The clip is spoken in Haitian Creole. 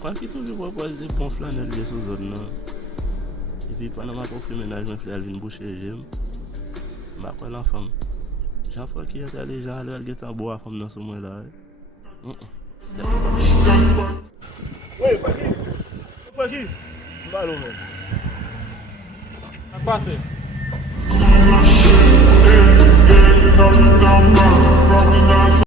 Francky toujours propose des bons flanels sous zone. Et puis pendant ma conflit ménage, je fais une bouche et j'aime. Ma quoi l'enfant. Jean-François qui est allé, Jean allé, elle est en bois femme dans ce moment-là. Oui, Francky. Francky. Ballon. Passez.